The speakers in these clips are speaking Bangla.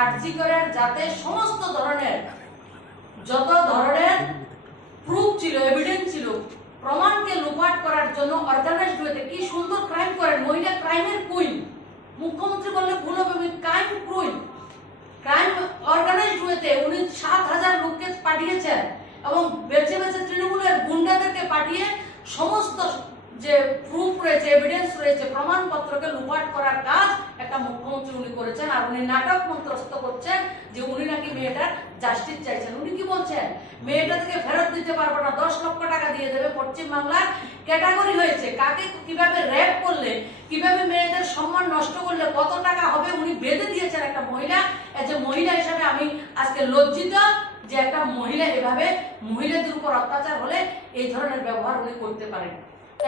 আরজি করেন যাতে সমস্ত ধরনের যত ধরনের প্রুফ ছিল, এভিডেন্স ছিল, প্রমাণকে লুপাট করার জন্য অর্গানাইজড ওয়েতে কি সুন্দর ক্রাইম করেন। মহিলা ক্রাইমের কুইন, মুখ্যমন্ত্রী বললে ভুল হবে, ক্রাইম কুইন। ক্রাইম অর্গানাইজড ওয়েতে উনি 7,000 লোককে পাঠিয়েছেন এবং বেছে বেছে তৃণমূলের গুন্ডাদেরকে পাঠিয়ে সমস্ত যে প্রুফ রয়েছে, এভিডেন্স রয়েছে, প্রমাণপত্রকে লুপাট করার কাজ একটা মুখ্যমন্ত্রী উনি করেছেন। আর উনি নাটক মন্ত্রস্থ করছেন যে উনি নাকি মেয়েটার জাস্টিস চাইছেন। উনি কি বলছেন? মেয়েটা থেকে ফেরত দিতে পারবো না, 10 লক্ষ টাকা দিয়ে দেবে। পশ্চিমবাংলার ক্যাটাগরি হয়েছে, কাকে কিভাবে র্যাপ করলে, কিভাবে মেয়েদের সম্মান নষ্ট করলে কত টাকা হবে উনি বেঁধে দিয়েছেন। একটা মহিলা, যে মহিলা হিসাবে আমি আজকে লজ্জিত যে একটা মহিলা এভাবে মহিলাদের উপর অত্যাচার হলে এই ধরনের ব্যবহার উনি করতে পারেন।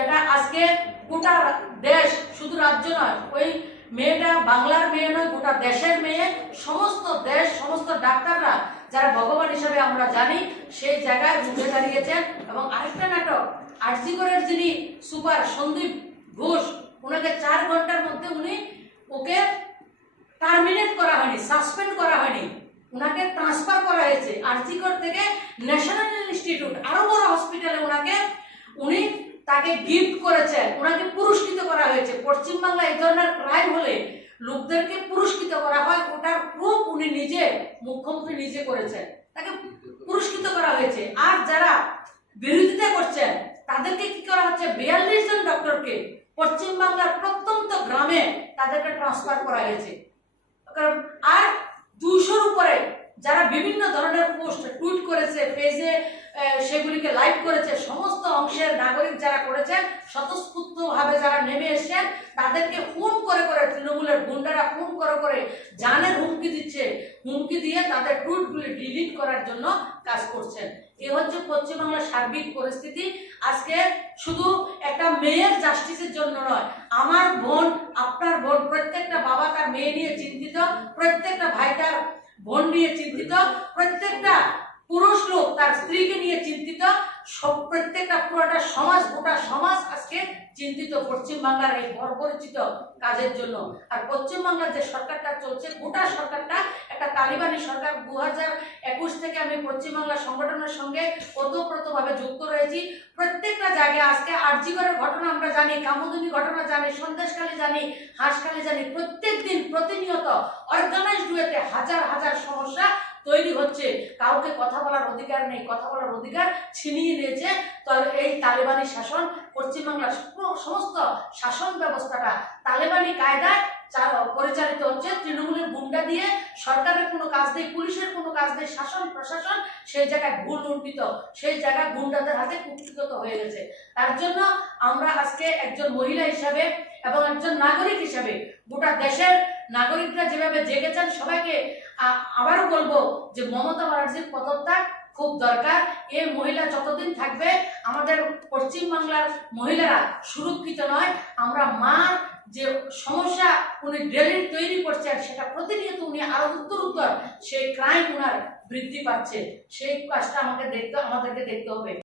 এটা আজকে গোটা দেশ, শুধু রাজ্য নয়, ওই মেয়েটা বাংলার মেয়ে নয়, গোটা দেশের মেয়ে। সমস্ত দেশ, সমস্ত ডাক্তাররা যারা ভগবান হিসাবে আমরা জানি, সেই জায়গায় উঠে দাঁড়িয়েছেন। এবং আরেকটা নাটক, আরজি করের যিনি সুপার সন্দীপ ঘোষ, ওনাকে 4 ঘন্টার মধ্যে ওকে টার্মিনেট করা হয়নি, সাসপেন্ড করা হয়নি, ওনাকে ট্রান্সফার করা হয়েছে আরজি কর থেকে ন্যাশনাল ইনস্টিটিউট, আরো বড় হসপিটালে উনি তাকে গিফট করেছেন, ওনাকে পুরস্কৃত করা হয়েছে। পশ্চিমবাংলা এই ধরনের ক্রাইম হলে লোকদেরকে পুরস্কৃত করা হয়, ওটার প্রুফ উনি নিজে, মুখ্যমন্ত্রী নিজে করেছেন, তাকে পুরস্কৃত করা হয়েছে। আর যারা বিরোধিতা করছেন তাদেরকে কি করা হচ্ছে? 42 জন ডক্টরকে পশ্চিমবাংলার প্রত্যন্ত গ্রামে তাদেরকে ট্রান্সফার করা হয়েছে। আর 200-র উপরে যারা বিভিন্ন ধরনের পোস্ট টুইট করেছে, পেজে সেগুলিকে লাইক করেছে, সমস্ত অংশের নাগরিক যারা করেছেন, স্বতঃস্ফূর্তভাবে যারা নেমে এসেছেন, তাদেরকে ফোন করে করে তৃণমূলের গুন্ডারা ফোন করে করে জানের হুমকি দিচ্ছে, হুমকি দিয়ে তাদের টুইটগুলি ডিলিট করার জন্য কাজ করছেন। এই হচ্ছে পশ্চিমবাংলার সার্বিক পরিস্থিতি। আজকে শুধু একটা মেয়ের জাস্টিসের জন্য নয়, আমার বোন, আপনার বোন, প্রত্যেকটা বাবা তার মেয়ে নিয়ে চিন্তিত, প্রত্যেকটা ভাই তার বোন নিয়ে চিন্তিত, প্রত্যেকটা পুরুষ লোক তার স্ত্রীকে নিয়ে চিন্তিত, প্রত্যেকটা পুরোটা সমাজ, গোটা সমাজ আজকে চিন্তিত পশ্চিমবাংলার এই বর্বরচিত কাজের জন্য। আর পশ্চিমবাংলার যে সরকারটা চলছে, গোটা সরকারটা একটা তালিবানি সরকার। 2021 থেকে আমি পশ্চিমবাংলা সংগঠনের সঙ্গে ওতপ্রোতভাবে যুক্ত রয়েছি। প্রত্যেকটা জায়গায় আজকে আরজি করের ঘটনা আমরা জানি, কামদুনি ঘটনা জানি, সন্দেশখালী জানি, হাঁসখালী জানি। প্রত্যেক দিন প্রতিনিয়ত অর্গানাইজড ওয়েতে হাজার হাজার সমস্যা তৈরি হচ্ছে। কাউকে কথা বলার অধিকার নেই, কথা বলার অধিকার ছিনিয়ে নিয়েছে। তো এই তালেবানি শাসন, পশ্চিমবাংলার সমস্ত শাসন ব্যবস্থাটা তালেবানি কায়দায় পরিচালিত হচ্ছে। তৃণমূলের গুন্ডা দিয়ে সরকারের কোনো কাজ নেই, পুলিশের কোনো কাজ নেই, শাসন প্রশাসন সেই জায়গায় ভুল লুণ্ঠিত, সেই জায়গায় গুন্ডাদের হাতে কুক্ষিগত হয়ে গেছে। তার জন্য আমরা আজকে একজন মহিলা হিসাবে এবং একজন নাগরিক হিসাবে, গোটা দেশের নাগরিকরা যেভাবে জেগেছেন, সবাইকে আবারও বলবো যে মমতা ব্যানার্জির পদত্যাগ খুব দরকার। এই মহিলা যতদিন থাকবে আমাদের পশ্চিমবাংলার মহিলারা সুরক্ষিত নয়। আমরা মার যে সমস্যা উনি ডেলি তৈরি করছেন, সেটা প্রতিনিয়ত উনি আরো উত্তর সেই ক্রাইম উনার বৃদ্ধি পাচ্ছে। সেই কাজটা আমাদেরকে দেখতে হবে।